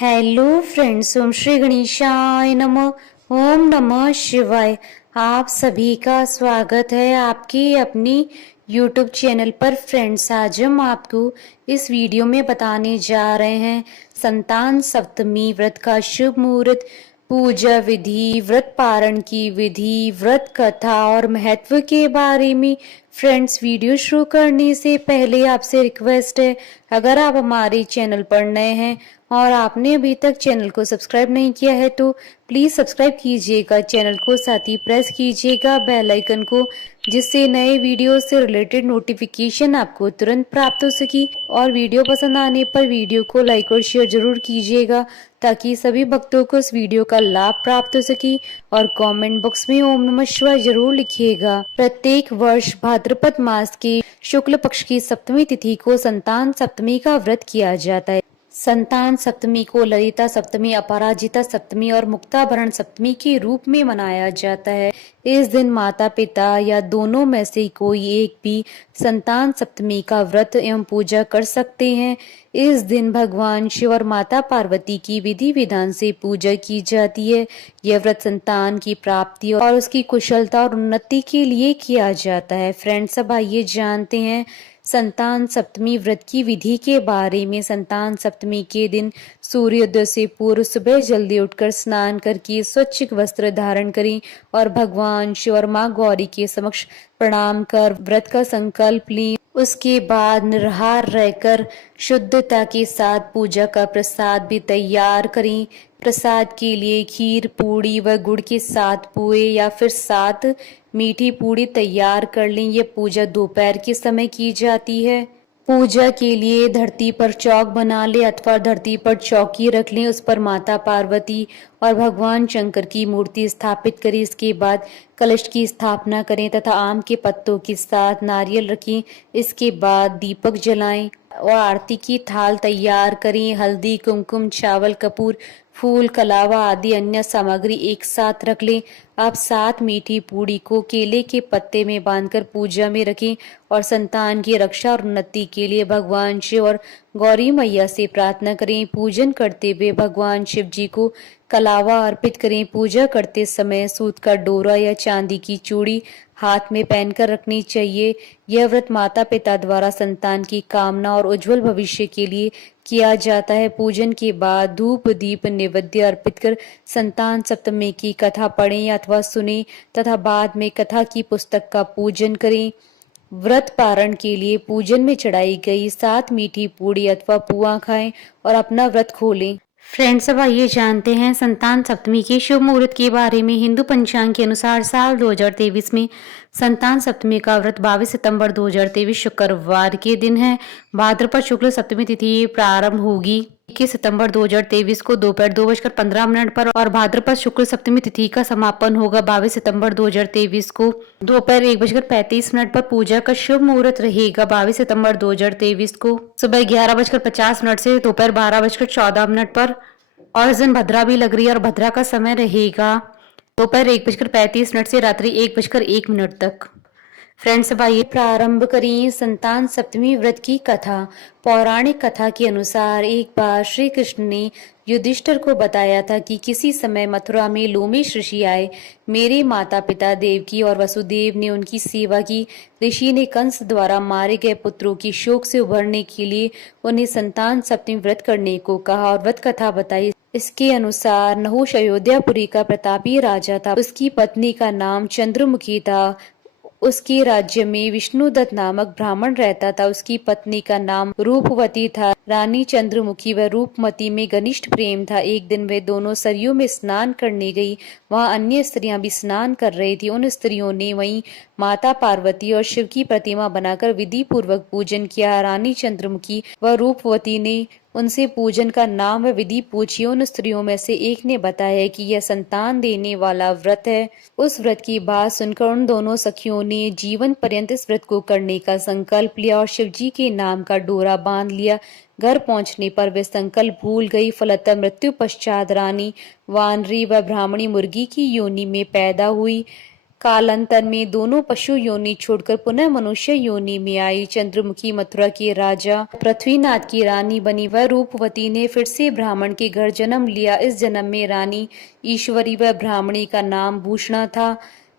Hello friends, ओम श्री गणेशाय नमः। ओम नमः शिवाय। आप सभी का स्वागत है आपके अपनी यूट्यूब चैनल पर। फ्रेंड्स, आज हम आपको इस वीडियो में बताने जा रहे हैं संतान सप्तमी व्रत का शुभ मुहूर्त, पूजा विधि, व्रत पारण की विधि, व्रत कथा और महत्व के बारे में। फ्रेंड्स, वीडियो शुरू करने से पहले आपसे रिक्वेस्ट है, अगर आप हमारे चैनल पर नए हैं और आपने अभी तक चैनल को सब्सक्राइब नहीं किया है तो प्लीज सब्सक्राइब कीजिएगा चैनल को, साथ ही प्रेस कीजिएगा बेल आइकन को, जिससे नए वीडियो से रिलेटेड नोटिफिकेशन आपको तुरंत प्राप्त हो सके। और वीडियो पसंद आने पर वीडियो को लाइक और शेयर जरूर कीजिएगा ताकि सभी भक्तों को इस वीडियो का लाभ प्राप्त हो सके। और कमेंट बॉक्स में ओम नमः शिवाय जरूर लिखिएगा। प्रत्येक वर्ष भाद्रपद मास के शुक्ल पक्ष की सप्तमी तिथि को संतान सप्तमी का व्रत किया जाता है। संतान सप्तमी को ललिता सप्तमी, अपराजिता सप्तमी और मुक्ताभरण सप्तमी के रूप में मनाया जाता है। इस दिन माता पिता या दोनों में से कोई एक भी संतान सप्तमी का व्रत एवं पूजा कर सकते हैं। इस दिन भगवान शिव और माता पार्वती की विधि विधान से पूजा की जाती है। यह व्रत संतान की प्राप्ति और उसकी कुशलता और उन्नति के लिए किया जाता है। फ्रेंड्स, अब आइए जानते हैं संतान सप्तमी व्रत की विधि के बारे में। संतान सप्तमी के दिन सूर्योदय से पूर्व सुबह जल्दी उठकर स्नान करके स्वच्छ वस्त्र धारण करें और भगवान शिव और मां गौरी के समक्ष प्रणाम कर व्रत का संकल्प लें। उसके बाद निराहार रहकर शुद्धता के साथ पूजा का प्रसाद भी तैयार करें। प्रसाद के लिए खीर, पूड़ी व गुड़ के 7 पुए या फिर 7 मीठी पूड़ी तैयार कर लें। ये पूजा दोपहर के समय की जाती है। पूजा के लिए धरती पर चौक बना ले अथवा धरती पर चौकी रख लें। उस पर माता पार्वती और भगवान शंकर की मूर्ति स्थापित करें। इसके बाद कलश की स्थापना करें तथा आम के पत्तों के साथ नारियल रखें। इसके बाद दीपक जलाएं और आरती की थाल तैयार करें। हल्दी, कुमकुम, चावल, कपूर, फूल, कलावा आदि अन्य सामग्री एक साथ रख लें। आप 7 मीठी पूड़ी को केले के पत्ते में बांधकर पूजा में रखें और संतान की रक्षा और उन्नति के लिए भगवान शिव और गौरी मैया से प्रार्थना करें। पूजन करते हुए भगवान शिव जी को कलावा अर्पित करें। पूजा करते समय सूत का डोरा या चांदी की चूड़ी हाथ में पहनकर रखनी चाहिए। यह व्रत माता पिता द्वारा संतान की कामना और उज्जवल भविष्य के लिए किया जाता है। पूजन के बाद धूप दीप नैवेद्य अर्पित कर संतान सप्तमी की कथा पढ़ें अथवा सुने तथा बाद में कथा की पुस्तक का पूजन करें। व्रत पारण के लिए पूजन में चढ़ाई गई 7 मीठी पूड़ी अथवा पुआ खाएं और अपना व्रत खोलें। फ्रेंड्स, अब आइए जानते हैं संतान सप्तमी के शुभ मुहूर्त के बारे में। हिंदू पंचांग के अनुसार साल 2023 में संतान सप्तमी का व्रत 22 सितंबर 2023 शुक्रवार के दिन है। भाद्रपद शुक्ल सप्तमी तिथि प्रारंभ होगी 21 सितंबर 2023 को दोपहर 2:15 पर और भाद्रपद शुक्ल सप्तमी तिथि का समापन होगा 22 सितंबर 2023 को दोपहर 1:35 पर। पूजा का शुभ मुहूर्त रहेगा 22 सितंबर 2023 को सुबह 11:50 से दोपहर 12:14 पर। और इस दिन भद्रा भी लग रही है और भद्रा का समय रहेगा दोपहर 1:35 से रात्रि 1:01 तक। फ्रेंड्स, अब आइए प्रारंभ करें संतान सप्तमी व्रत की कथा। पौराणिक कथा के अनुसार एक बार श्री कृष्ण ने युधिष्ठिर को बताया था कि किसी समय मथुरा में लोमेश ऋषि आए। मेरे माता पिता देवकी और वसुदेव ने उनकी सेवा की। ऋषि ने कंस द्वारा मारे गए पुत्रों की शोक से उभरने के लिए उन्हें संतान सप्तमी व्रत करने को कहा और व्रत कथा बताई। इसके अनुसार नहुष अयोध्यापुरी का प्रतापी राजा था। उसकी पत्नी का नाम चंद्रमुखी था। उसके राज्य में विष्णुदत्त नामक ब्राह्मण रहता था। उसकी पत्नी का नाम रूपवती था। रानी चंद्रमुखी व रूपमती में घनिष्ठ प्रेम था। एक दिन वे दोनों सरयू में स्नान करने गई। वहां अन्य स्त्रियां भी स्नान कर रही थी। उन स्त्रियों ने वहीं माता पार्वती और शिव की प्रतिमा बनाकर विधि पूर्वक पूजन किया। रानी चंद्रमुखी व रूपवती ने उनसे पूजन का नाम व विधि पूछी। उन स्त्रियों में से एक ने बताया कि यह संतान देने वाला व्रत है। उस व्रत की बात सुनकर उन दोनों सखियों ने जीवन पर्यंत इस व्रत को करने का संकल्प लिया और शिव जी के नाम का डोरा बांध लिया। घर पहुंचने पर वे संकल्प भूल गई। फलतः मृत्यु पश्चात रानी वानरी व ब्राह्मणी मुर्गी की योनि में पैदा हुई। कालांतर में दोनों पशु योनि छोड़कर पुनः मनुष्य योनि में आई। चंद्रमुखी मथुरा के राजा पृथ्वीनाथ की रानी बनी। वह रूपवती ने फिर से ब्राह्मण के घर जन्म लिया। इस जन्म में रानी ईश्वरी व ब्राह्मणी का नाम भूषणा था।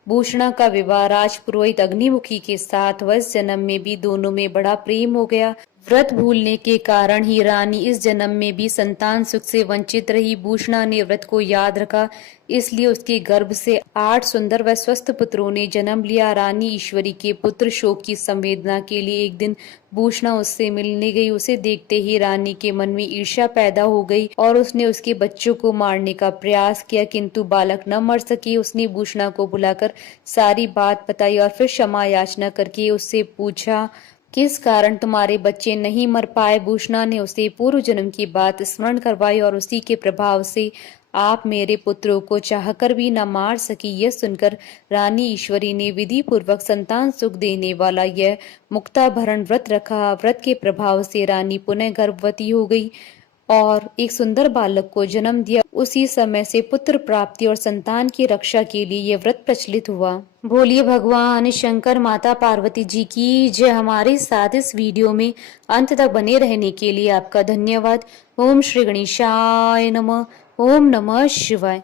भूषणा का विवाह राजपुरोहित अग्निमुखी के साथ हुआ। इस जन्म में भी दोनों में बड़ा प्रेम हो गया। व्रत भूलने के कारण ही रानी इस जन्म में भी संतान सुख से वंचित रही। भूषणा ने व्रत को याद रखा, इसलिए उसके गर्भ से 8 सुंदर व स्वस्थ पुत्रों ने जन्म लिया। रानी ईश्वरी के पुत्र शोक की संवेदना के लिए एक दिन भूषणा उससे मिलने गई। उसे देखते ही रानी के मन में ईर्ष्या पैदा हो गई और उसने उसके बच्चों को मारने का प्रयास किया, किंतु बालक न मर सके। उसने भूषणा को बुलाकर सारी बात बताई और फिर क्षमा याचना करके उससे पूछा, किस कारण तुम्हारे बच्चे नहीं मर पाए। भूषणा ने उसे पूर्व जन्म की बात स्मरण करवाई और उसी के प्रभाव से आप मेरे पुत्रों को चाहकर भी न मार सकी। यह सुनकर रानी ईश्वरी ने विधि पूर्वक संतान सुख देने वाला यह मुक्ताभरण व्रत रखा। व्रत के प्रभाव से रानी पुनः गर्भवती हो गई और एक सुंदर बालक को जन्म दिया। उसी समय से पुत्र प्राप्ति और संतान की रक्षा के लिए यह व्रत प्रचलित हुआ। बोलिए भगवान शंकर माता पार्वती जी की जय। हमारे साथ इस वीडियो में अंत तक बने रहने के लिए आपका धन्यवाद। ओम श्री गणेशाय नमः। ओम नमः शिवाय।